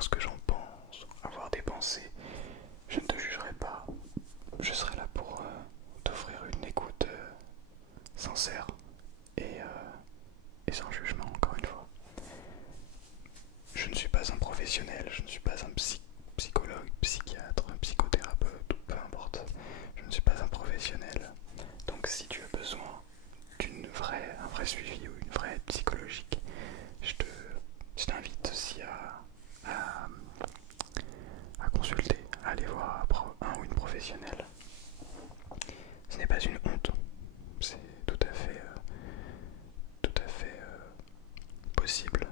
dire ce que j'en pense, avoir des pensées, je ne te jugerai pas. Je serai là pour t'offrir une écoute sincère et sans jugement, encore une fois. Je ne suis pas un professionnel, je ne suis pas un psychologue, psychiatre, un psychothérapeute, ou peu importe. Je ne suis pas un professionnel. Donc si tu as besoin un vrai suivi ou une vraie aide psychologique, je t'invite aussi à consulter, à aller voir un ou une professionnelle. Ce n'est pas une honte, c'est tout à fait possible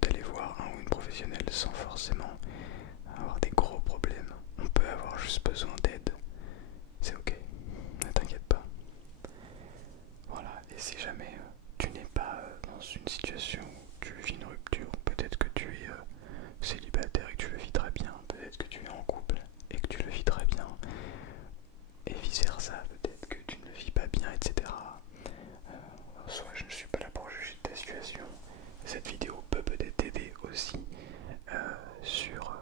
d'aller voir un ou une professionnelle sans forcément avoir des gros problèmes. On peut avoir juste besoin d'aide, c'est ok, ne t'inquiète pas. Voilà, et si jamais tu n'es pas dans une situation où tu vis une rupture, peut-être que tu es célibataire et que tu le vis très bien, peut-être que tu es en couple et que tu le vis très bien, et vice versa, peut-être que tu ne le vis pas bien, etc. Soit je ne suis pas là pour juger ta situation, cette vidéo peut peut-être t'aider aussi sur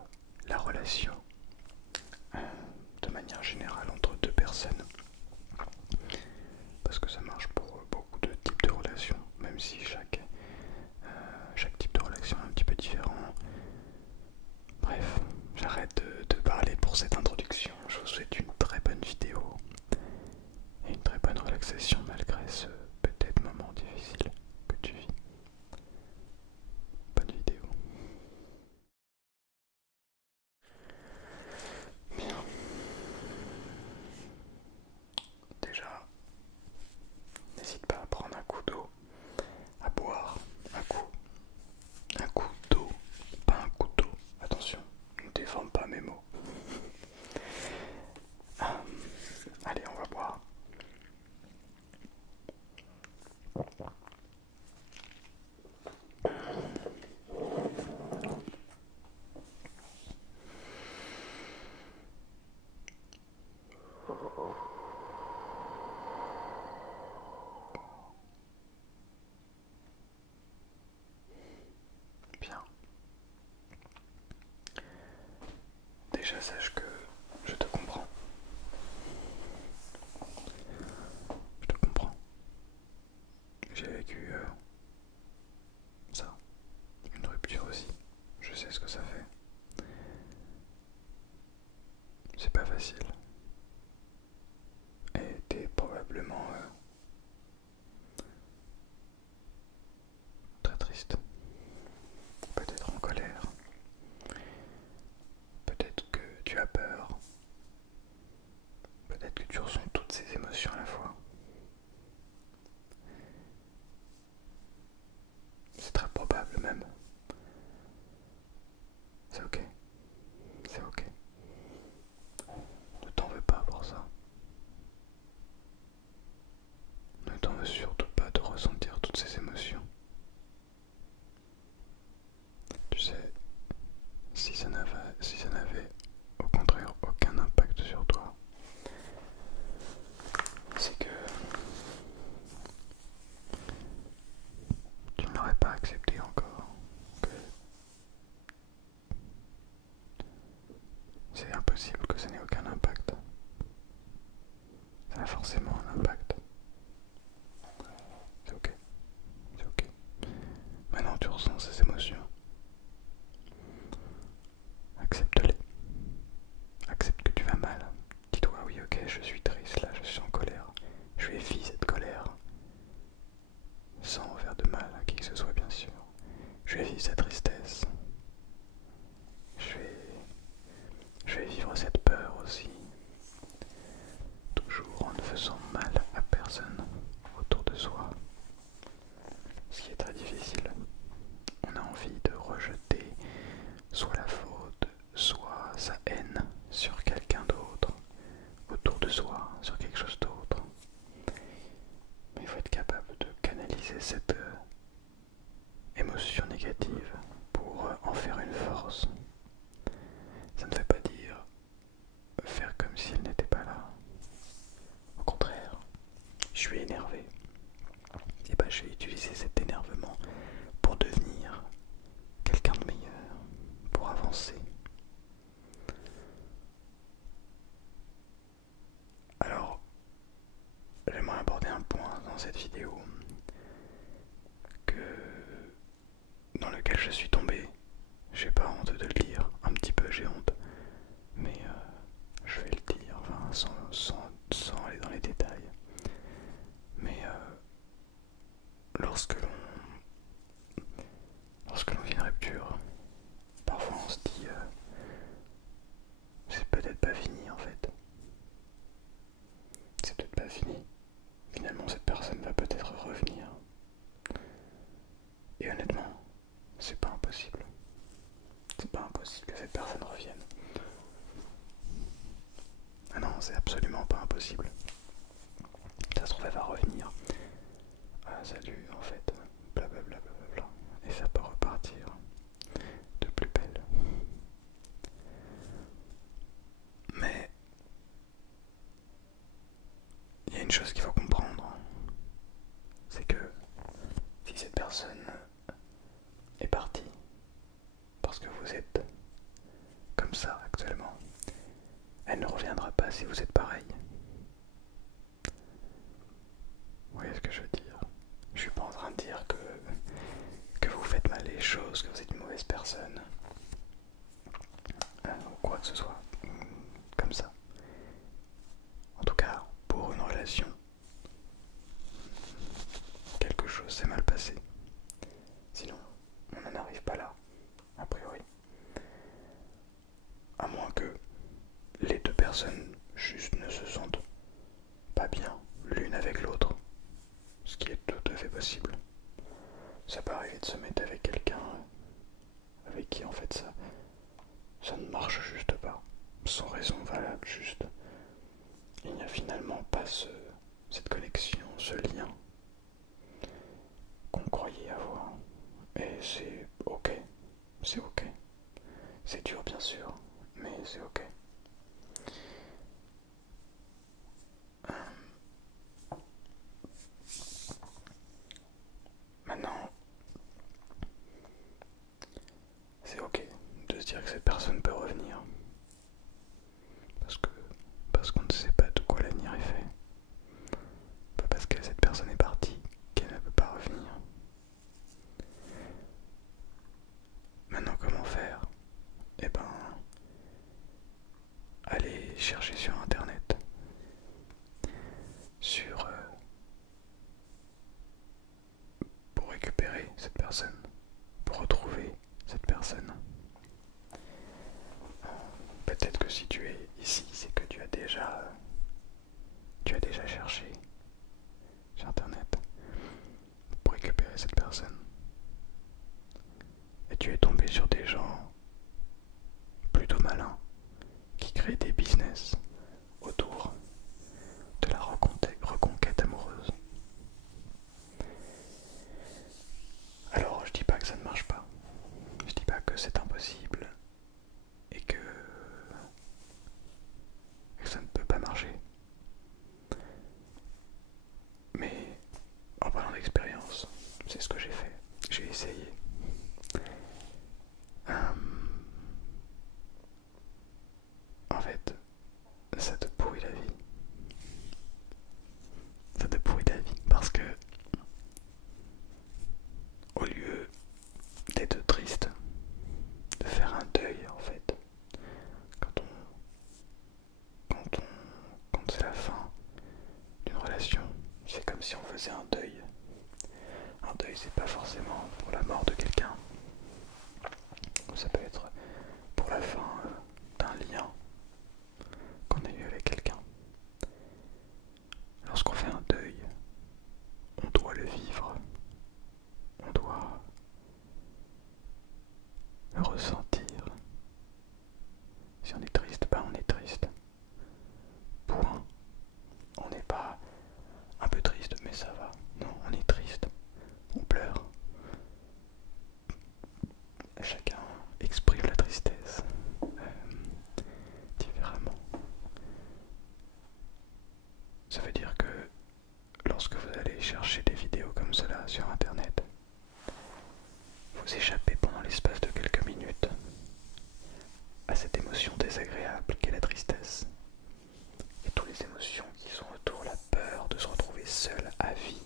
la relation de manière générale entre deux personnes, parce que ça marche pour beaucoup de types de relations, même si chaque type de relation est un petit peu différent. Bref, j'arrête de parler pour cette introduction. Je vous souhaite une très bonne vidéo et une très bonne relaxation malgré ce peut-être moment difficile que tu vis. Bonne vidéo. Bien. Déjà, n'hésite pas à prendre un coup d'eau, à boire un coup d'eau, pas un couteau. Attention, ne déforme pas mes mots. Allez, on va boire. Bien. Déjà, sache que je te comprends. Je te comprends. J'ai vécu ça, une rupture aussi. Je sais ce que ça fait. C'est pas facile. Et t'es probablement très triste. Peut-être en colère. Peut-être que tu as peur. Peut-être que tu ressens toutes ces émotions à la fois. C'est très probable même. C'est ok. C'est ok. Ne t'en veux pas pour ça. Ne t'en veux surtout pas de ressentir toutes ces émotions. Tu sais, si ça n'avait au contraire aucun impact sur toi, c'est que tu ne l'aurais pas accepté encore. Que c'est impossible que ça n'ait aucun impact. Ça a forcément un impact. C'est ok. C'est ok. Maintenant tu ressens ces émotions. Accepte-les. Accepte que tu vas mal. Dis-toi, oui, ok, je suis triste, là, je suis en colère. Je vais vivre cette colère. Sans faire de mal à qui que ce soit, bien sûr. Je vais vivre cette tristesse. Je vais, je vais vivre cette peur aussi. Toujours en ne faisant mal à personne autour de soi. Ce qui est très difficile. On a envie de rejeter soit la faute, soit sa haine sur quelqu'un d'autre, autour de soi, sur quelque chose d'autre. Mais il faut être capable de canaliser cette émotion négative pour en faire une force. Ça ne veut pas dire faire comme s'il n'était pas là. Au contraire, je suis énervé. Et bah je vais utiliser cet énervement pour devenir quelqu'un de meilleur, pour avancer cette vidéo que dans lequel je suis tombé. J'ai pas honte de le dire, un petit peu j'ai honte, mais je vais le dire, enfin, sans aller dans les détails. Mais lorsque l'on vit une rupture, parfois on se dit c'est peut-être pas fini en fait. C'est peut-être pas fini. Finalement cette personne va peut-être revenir. Et honnêtement, c'est pas impossible. C'est pas impossible que cette personne revienne. Ah non, c'est absolument pas impossible. Ça se trouve, elle va revenir. Ah, salut, en fait, blablabla, blablabla. Et ça peut repartir de plus belle. Mais il y a une chose qu'il faut comprendre, c'est que si cette personne est partie parce que vous êtes comme ça actuellement, elle ne reviendra pas si vous êtes pareil. Vous voyez ce que je veux dire? Je suis pas en train de dire que vous faites mal les choses, que vous êtes une mauvaise personne, ou quoi que ce soit, comme ça. En tout cas, pour une relation, quelque chose s'est mal passé. Sinon, on n'en arrive pas là, a priori. À moins que les deux personnes juste ne se sentent pas bien l'une avec l'autre, ce qui est tout à fait possible. Ça peut arriver de se mettre avec quelqu'un avec qui en fait ça ne marche juste pas, sans raison valable, juste. Il n'y a finalement pas cette connexion, ce lien qu'on croyait avoir. Et c'est ok, c'est ok. C'est dur bien sûr, mais c'est ok. Maintenant, c'est ok de se dire que cette personne peut revenir. Parce qu'on ne sait pas de quoi l'avenir est fait. Pas parce que cette personne est partie qu'elle ne peut pas revenir. Maintenant, comment faire? Eh ben, allez chercher sur internet, pour récupérer cette personne, pour retrouver cette personne. Peut-être que si tu es ici, c'est que tu as déjà cherché sur internet pour récupérer cette personne. Et tu es tombé sur des gens plutôt malins qui créent des business autour de la reconquête amoureuse. Alors je dis pas que ça ne marche pas, je dis pas que c'est impossible et que ça ne peut pas marcher. Mais en parlant d'expérience, c'est ce que j'ai fait, j'ai essayé. En fait, ça te pourrit la vie. Ça te pourrit la vie parce que au lieu d'être triste, de faire un deuil en fait, quand c'est la fin d'une relation, c'est comme si on faisait un deuil. Un deuil, c'est pas forcément pour la mort de quelqu'un. Ça peut être pour la fin d'un lien qu'on a eu avec quelqu'un. Lorsqu'on fait un deuil, on doit le vivre. On doit le ressentir. Si on est triste, on est triste. Point. On n'est pas un peu triste, mais ça va. Non, on est triste. On pleure. Chacun exprime la tristesse différemment. Ça veut dire que lorsque vous allez chercher des vidéos comme cela sur internet, vous échappez pendant l'espace de quelques minutes à cette émotion désagréable qu'est la tristesse et toutes les émotions qui sont autour, la peur de se retrouver seul à vie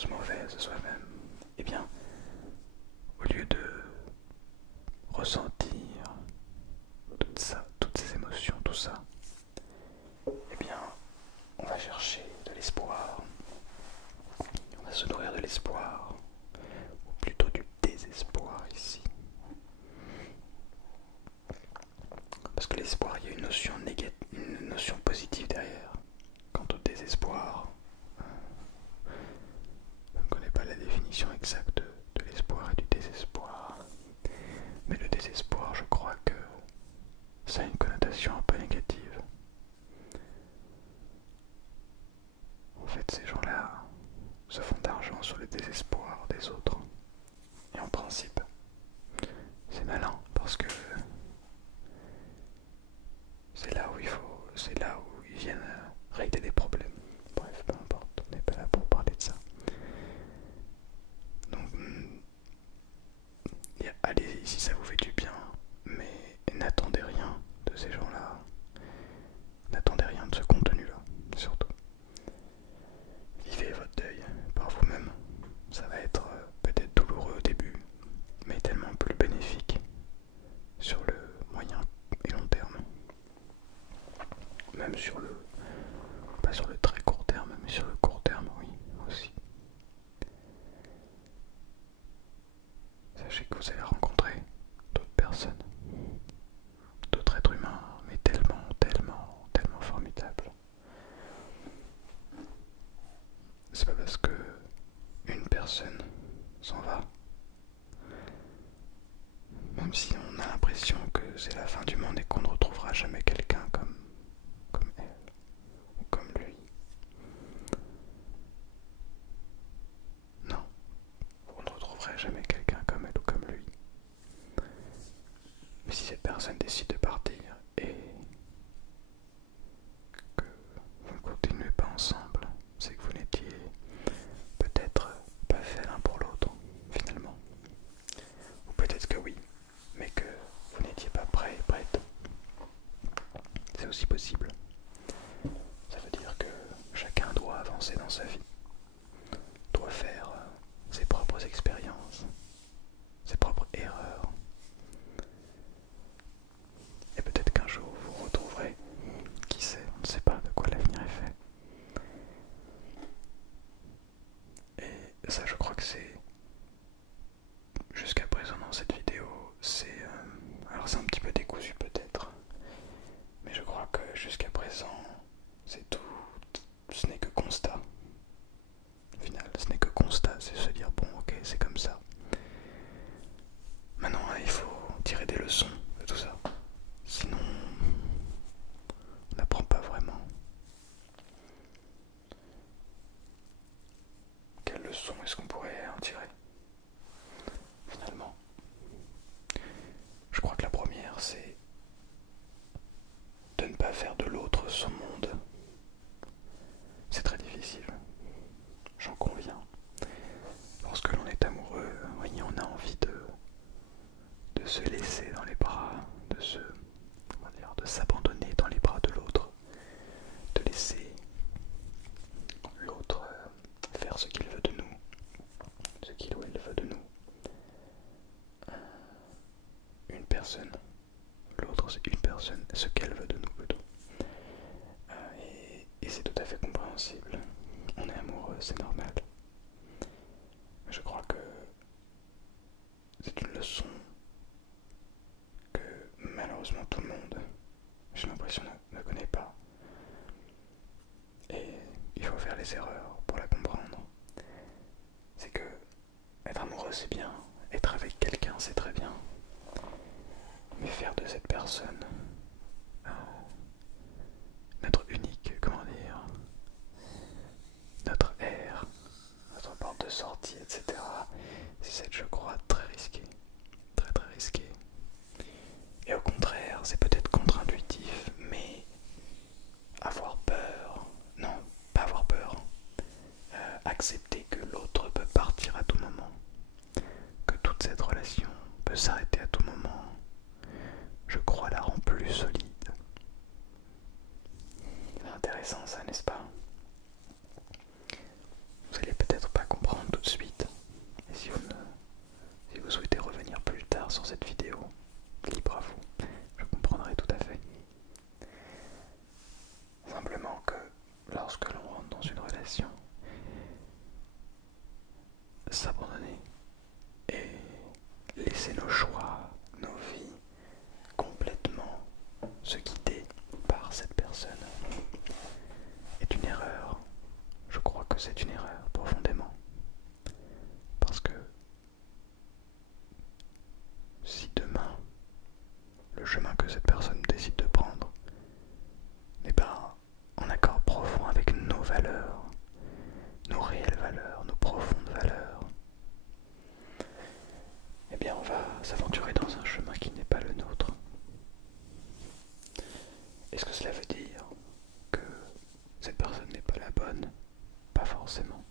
chose mauvaise soi-même, eh bien, au lieu de ressentir tout ça, toutes ces émotions, tout ça, eh bien, on va chercher de l'espoir, on va se nourrir de l'espoir, ou plutôt du désespoir ici. Parce que l'espoir, il y a une notion négative, une notion positive derrière. Quant au désespoir, je ne connais pas la définition exacte de l'espoir et du désespoir. Mais le désespoir, je crois que ça a une connotation un peu négative. En fait, ces gens-là se font d'argent sur le désespoir des autres. Et en principe, c'est malin parce que c'est là où ils viennent régler des problèmes. Bref, peu importe, on n'est pas là pour parler de ça. Donc, allez-y si ça vous fait du bien, mais n'attendez rien de ces gens-là. N'attendez rien de ce contenu-là, surtout. Vivez votre deuil par vous-même. Ça va être peut-être douloureux au début, mais tellement plus bénéfique sur le moyen et long terme. Même sur le... pas sur le très court terme, mais sur le court terme, oui, aussi. Sachez que vous allez rencontrer d'autres personnes, d'autres êtres humains, mais tellement, tellement, tellement formidables. C'est pas parce que une personne s'en va, même si on a l'impression que c'est la fin du monde et qu'on ne retrouvera jamais quelqu'un comme elle ou comme lui. Non, vous ne retrouverez jamais quelqu'un comme elle ou comme lui. Mais si cette personne décide de partir et que vous ne continuez pas ensemble, c'est que vous n'étiez peut-être pas fait l'un pour l'autre, finalement. Ou peut-être que oui, mais que vous n'étiez pas prêt et prête. C'est aussi possible. Ça veut dire que chacun doit avancer dans sa vie, doit faire ses propres expériences, ses propres erreurs. Et peut-être qu'un jour vous vous retrouverez, qui sait, on ne sait pas de quoi l'avenir est fait. Et ça, je crois que c'est, jusqu'à présent dans cette vidéo, c'est, alors c'est un petit peu décousu peut-être, mais je crois que jusqu'à présent, c'est tout, ce n'est que constat. Au final, ce n'est que constat, c'est se dire bon ok, c'est comme ça. Maintenant, il faut tirer des leçons de tout ça. Sinon, on n'apprend pas vraiment. Quelle leçon est-ce qu'on pourrait en tirer, finalement? Je crois que la première, c'est de ne pas faire de l'autre son monde. C'est très difficile, j'en conviens. Lorsque l'on est amoureux, oui, on a envie de se laisser dans les bras, de s'abandonner dans les bras de l'autre, de laisser l'autre faire ce qu'il veut de nous, ce qu'il ou elle veut de nous. Une personne, l'autre c'est une personne, ce qu'elle veut de nous plutôt. Et c'est tout à fait compréhensible. On est amoureux, c'est normal. Je crois que c'est une leçon que malheureusement tout le monde, j'ai l'impression, ne connaît pas. Et il faut faire les erreurs pour la comprendre. C'est que être amoureux c'est bien, être avec quelqu'un c'est très bien. Mais faire de cette personne notre unique, comment dire, notre air, notre porte de sortie, etc. C'est, je crois, très risqué. Très très risqué. Et au contraire, c'est peut-être contre-intuitif, mais avoir peur, non, pas avoir peur, accepter que l'autre peut partir à tout moment, que toute cette relation peut s'arrêter à tout moment, je crois la rend plus solide. C'est intéressant ça, n'est-ce pas? Vous allez peut-être pas comprendre s'abandonner et laisser nos choix, nos vies complètement se guider par cette personne est une erreur. Je crois que c'est une erreur profondément. Parce que si demain le chemin que cette personne décide de prendre n'est pas en accord profond avec nos valeurs, nos réelles valeurs, nos profondes valeurs, eh bien on va s'aventurer dans un chemin qui n'est pas le nôtre. Est-ce que cela veut dire que cette personne n'est pas la bonne? Pas forcément.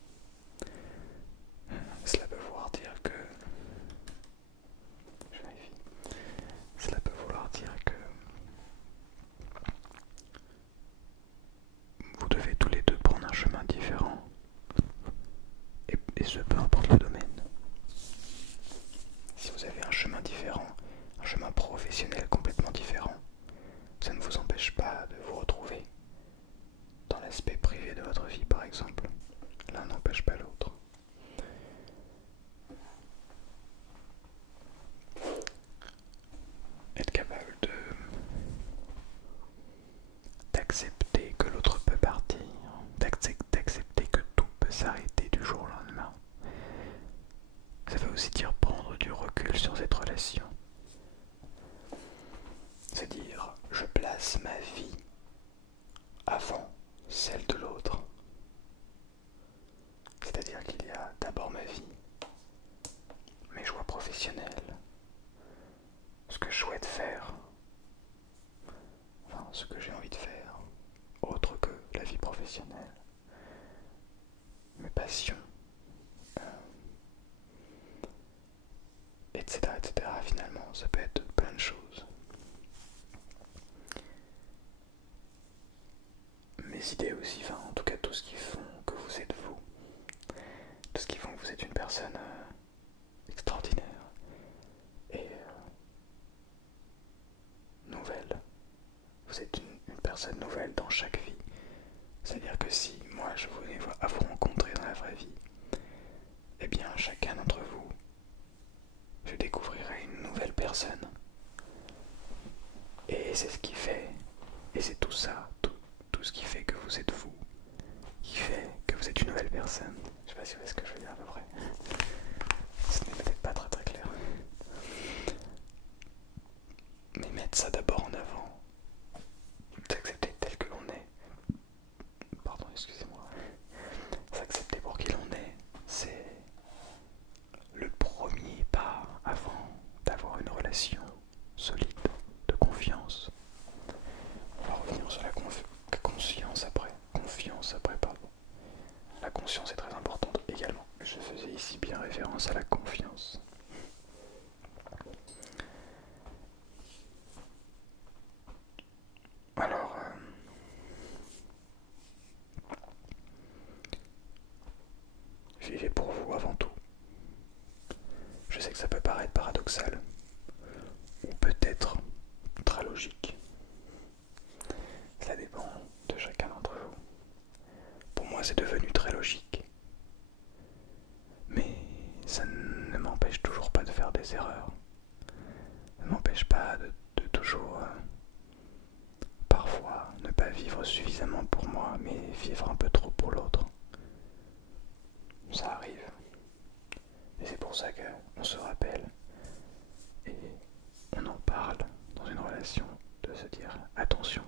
Cela peut vouloir dire que... Je vérifie. Cela peut vouloir dire que vous devez tous les deux prendre un chemin différent. Et ce, peu importe le domaine. Si vous avez un chemin différent, un chemin professionnel complètement différent, ça ne vous empêche pas de vous retrouver dans l'aspect privé de votre vie, par exemple. L'un n'empêche pas l'autre. Être capable d'accepter que l'autre peut partir, d'accepter que tout peut s'arrêter du jour au lendemain. Ça veut aussi dire prendre du recul sur cette relation. C'est dire, je place ma vie avant celle de l'autre. C'est-à-dire qu'il y a d'abord ma vie, mes choix professionnels, ce que je souhaite faire, enfin ce que j'ai envie de faire, autre que la vie professionnelle, mes passions, etc., etc. Finalement, ça peut être plein de choses. Mes idées aussi, enfin en tout cas tout ce qui font que vous êtes vous, tout ce qui font que vous êtes une personne extraordinaire et nouvelle. Vous êtes une personne nouvelle dans chaque vie. C'est-à-dire que si moi je venais à vous rencontrer dans la vraie vie, eh bien chacun d'entre vous, je découvrirai une nouvelle personne. Et c'est ce qui fait, et c'est tout ça, tout ce qui fait que vous êtes vous, qui fait que vous êtes une nouvelle personne. Je sais pas si vous voyez ce que je veux dire à peu près. Ce n'est peut-être pas très très clair. Mais mettre ça d'abord en avant, s'accepter tel que l'on est, pardon, excusez-moi, s'accepter pour qui l'on est, c'est le premier pas avant d'avoir une relation solide, de confiance. On va revenir sur la conscience après. Confiance après, pardon. La conscience est très importante également. Je faisais ici bien référence à la confiance. Alors, vivez pour vous avant tout. Je sais que ça peut paraître paradoxal, ou peut-être très logique. Ça dépend de chacun d'entre vous. Pour moi, c'est devenu très logique. Mais ça ne m'empêche toujours pas de faire des erreurs. Ça ne m'empêche pas de toujours, parfois, ne pas vivre suffisamment pour moi, mais vivre un peu trop pour l'autre. Ça arrive. Et c'est pour ça qu'on se rappelle et on en parle dans une relation, de se dire attention,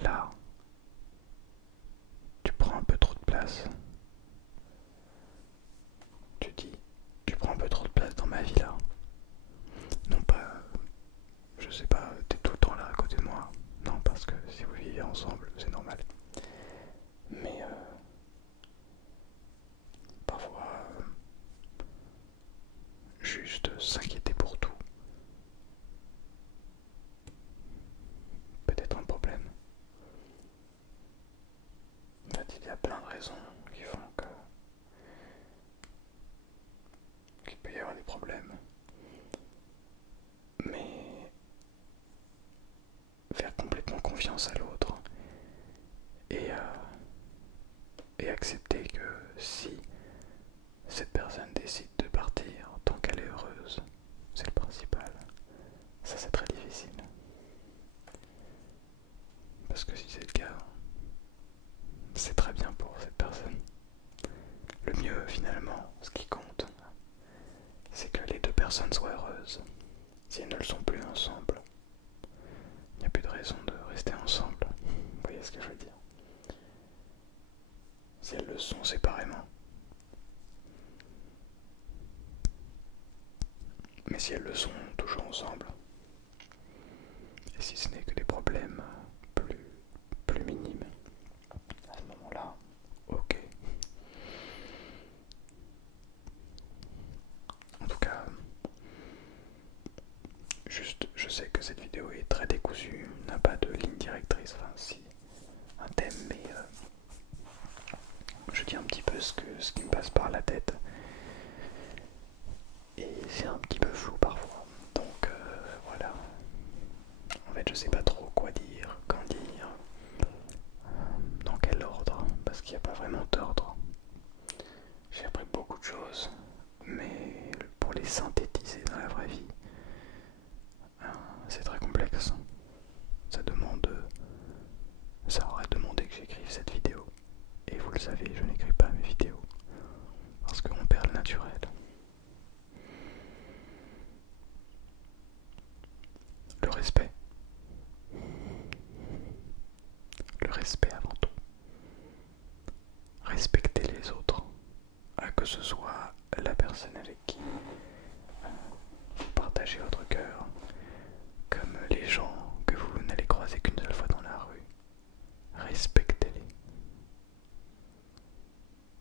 là, tu prends un peu trop de place. Tu dis, tu prends un peu trop de place dans ma vie là. Non pas, je sais pas, t'es tout le temps là à côté de moi. Non, parce que si vous vivez ensemble, c'est normal. Mais parfois, juste s'inquiéter pour tout peut être un problème. En fait, il y a plein de raisons qui font qu'il peut y avoir des problèmes. Mais faire complètement confiance à l'autre et accepter que si cette personne si elles le sont séparément. Mais si elles le sont toujours ensemble, et si ce n'est que des problèmes plus minimes, à ce moment-là, ok. En tout cas, juste, je sais que cette vidéo est très décousue, n'a pas de ligne directrice, enfin si, un thème, mais je dis un petit peu ce qui me passe par la tête. Et c'est un petit peu flou parfois. Donc voilà. En fait, je sais pas trop quoi dire, quand dire, dans quel ordre, parce qu'il n'y a pas vraiment d'ordre. J'ai appris beaucoup de choses, mais pour les synthétiser dans la vraie vie, c'est très complexe. Ça aurait demandé que j'écrive cette vidéo. Et vous le savez, je n'écris pas mes vidéos, parce qu'on perd le naturel. Le respect. Le respect avant tout. Respecter les autres, que ce soit la personne avec qui vous partagez votre cœur, comme les gens que vous n'allez croiser qu'une seule fois dans la rue. Respectez-les.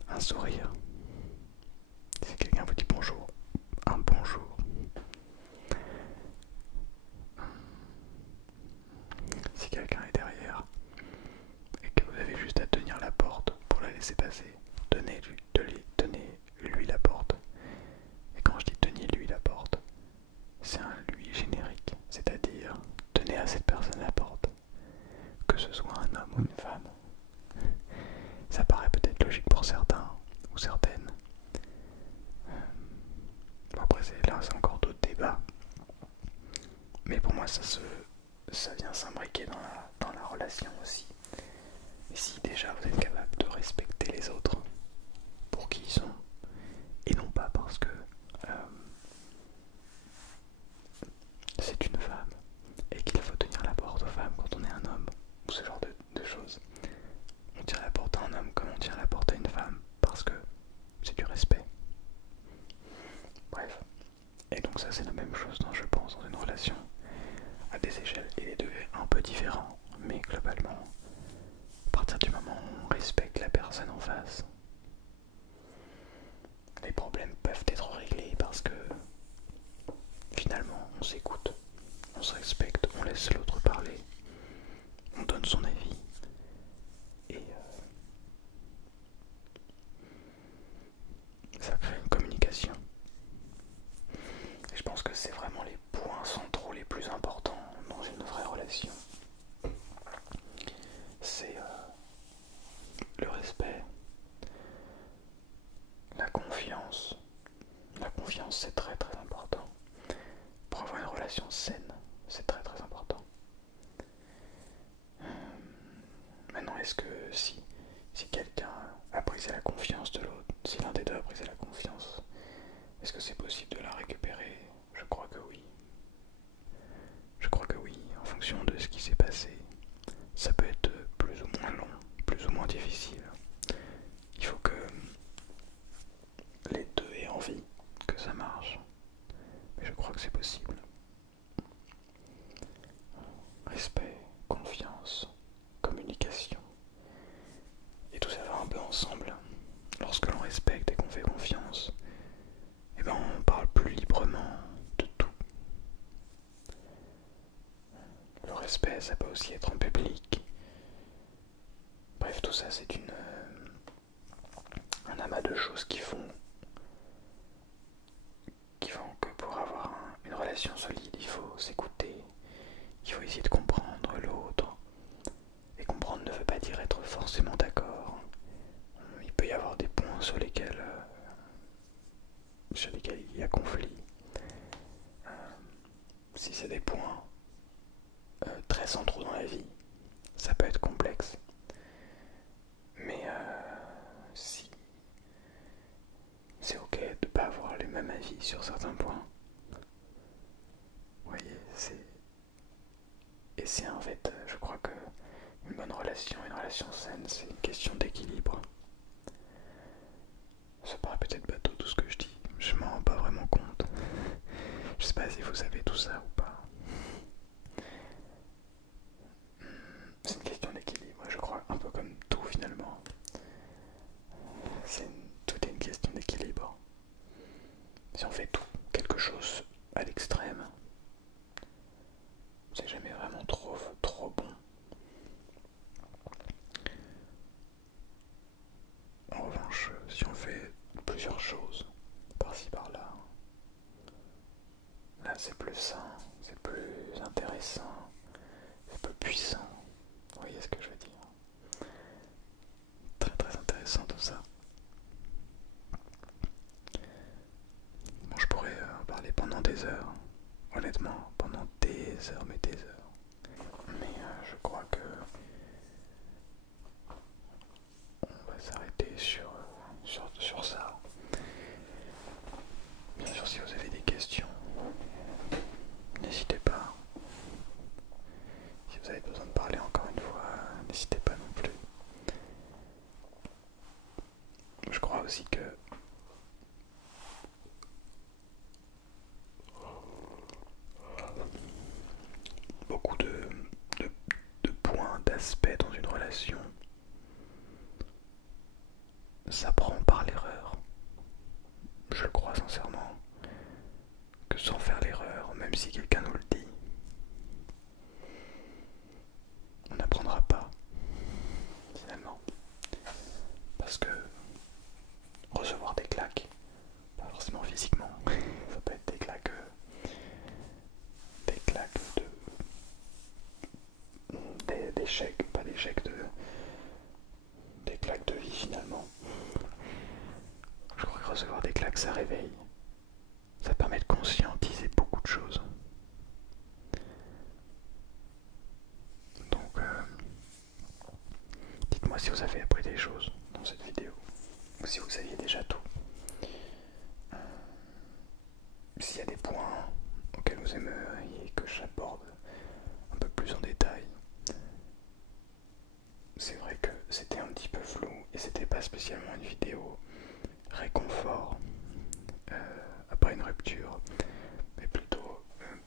Un sourire. Si quelqu'un vous dit bonjour, un bonjour. Si quelqu'un est derrière et que vous avez juste à tenir la porte pour la laisser passer, tenez-lui la porte. Et quand je dis tenez-lui la porte, c'est un lui générique, c'est-à-dire tenez à cette personne la porte, que ce soit un homme ou une femme. Ça paraît peut-être logique pour certains ou certaines. Bon, après là c'est encore d'autres débats, mais pour moi ça vient s'imbriquer dans la relation aussi. Et si déjà vous êtes capable de respecter les autres pour qui ils sont, et non pas parce que c'est une femme et qu'il faut tenir la porte aux femmes quand on est un homme, ou ce genre de choses. On tient la porte à un homme comme on tient la porte à une femme, parce que c'est du respect. Bref. Et donc ça c'est la même chose je pense dans une relation, à des échelles et des degrés un peu différents, mais globalement, à partir du moment où on respecte la personne en face, les problèmes peuvent être réglés parce que finalement on s'écoute, on se respecte, on laisse l'autre parler, on donne son avis et ça crée une communication. Et je pense que c'est vraiment les points centraux les plus importants dans une vraie relation. C'est le respect, la confiance. La confiance c'est très très important. Pour avoir une relation saine, c'est très très important. Maintenant, est-ce que si quelqu'un a brisé la confiance de l'autre, si l'un des deux a brisé la confiance, est-ce que c'est possible de la récupérer? Je crois que oui. Je crois que oui, en fonction de ce qui s'est passé. Ça peut être plus ou moins long, plus ou moins difficile. Il faut que les deux aient envie que ça marche. Mais je crois que c'est possible. Respect, confiance, communication. Et tout ça va un peu ensemble. Lorsque l'on respecte et qu'on fait confiance, eh ben on parle plus librement de tout. Le respect, ça peut aussi être en public. Bref, tout ça, c'est un amas de choses qui font que pour avoir une relation solide, il faut s'écouter, il faut essayer de comprendre l'autre. Et comprendre ne veut pas dire être forcément d'accord. Il peut y avoir des points sur lesquels il y a conflit. Si c'est des points très centraux dans la vie, ça peut être complexe. Mais si c'est ok de ne pas avoir les mêmes avis sur certains points, vous voyez, et c'est en fait, je crois que une bonne relation, une relation saine, c'est une question d'équilibre. Ça paraît peut-être bateau tout ce que je dis, je m'en rends pas vraiment compte. Je sais pas si vous savez tout ça ou pas. C'est une question d'équilibre, je crois, un peu comme tout finalement. Tout est une question d'équilibre. Si on fait tout, quelque chose à l'extrême, c'est jamais vraiment trop bon. En revanche, si on fait plusieurs choses, par-ci par-là, là c'est plus sain, c'est plus intéressant, c'est plus puissant. Vous voyez ce que je veux dire? Très très intéressant tout ça. Bon, je pourrais en parler pendant des heures, honnêtement, pendant des heures, mais des heures. Mais je crois que on va s'arrêter sur ça. Bien sûr, si vous avez des questions, n'hésitez pas. Si vous avez besoin de parler encore une fois, n'hésitez pas non plus. Je crois aussi que beaucoup de points, d'aspects dans une relation s'apprend par l'erreur. Je le crois sincèrement que sans faire l'erreur, même si quelqu'un nous le dit, on n'apprendra pas finalement. Parce que recevoir des claques, pas forcément physiquement, ça peut être des claques d'échecs, pas d'échecs des claques de vie finalement. Je crois que recevoir des claques ça réveille, ça permet de conscientiser beaucoup de choses. Donc dites-moi si vous avez appris des choses dans cette vidéo, ou si vous saviez déjà tout. S'il y a des points auxquels vous aimeriez que j'aborde un peu plus en détail. C'est vrai que c'était un petit peu flou et c'était pas spécialement une vidéo réconfort après une rupture, mais plutôt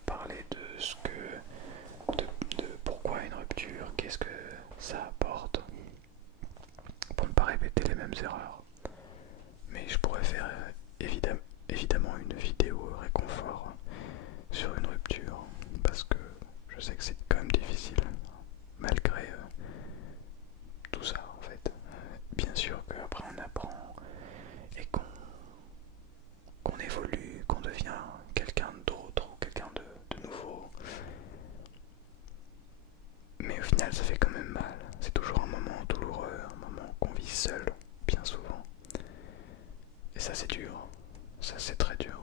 parler de ce que, de pourquoi une rupture, qu'est-ce que ça apporte, pour ne pas répéter les mêmes erreurs. Mais je pourrais faire évidemment une vidéo réconfort sur une rupture, parce que je sais que c'est quand même difficile, malgré tout ça en fait. Bien sûr qu'après on apprend et qu'on évolue, qu'on devient quelqu'un d'autre ou quelqu'un de nouveau. Mais au final ça fait quand même mal. C'est toujours un moment douloureux, un moment qu'on vit seul, bien souvent. Et ça c'est dur, ça c'est très dur.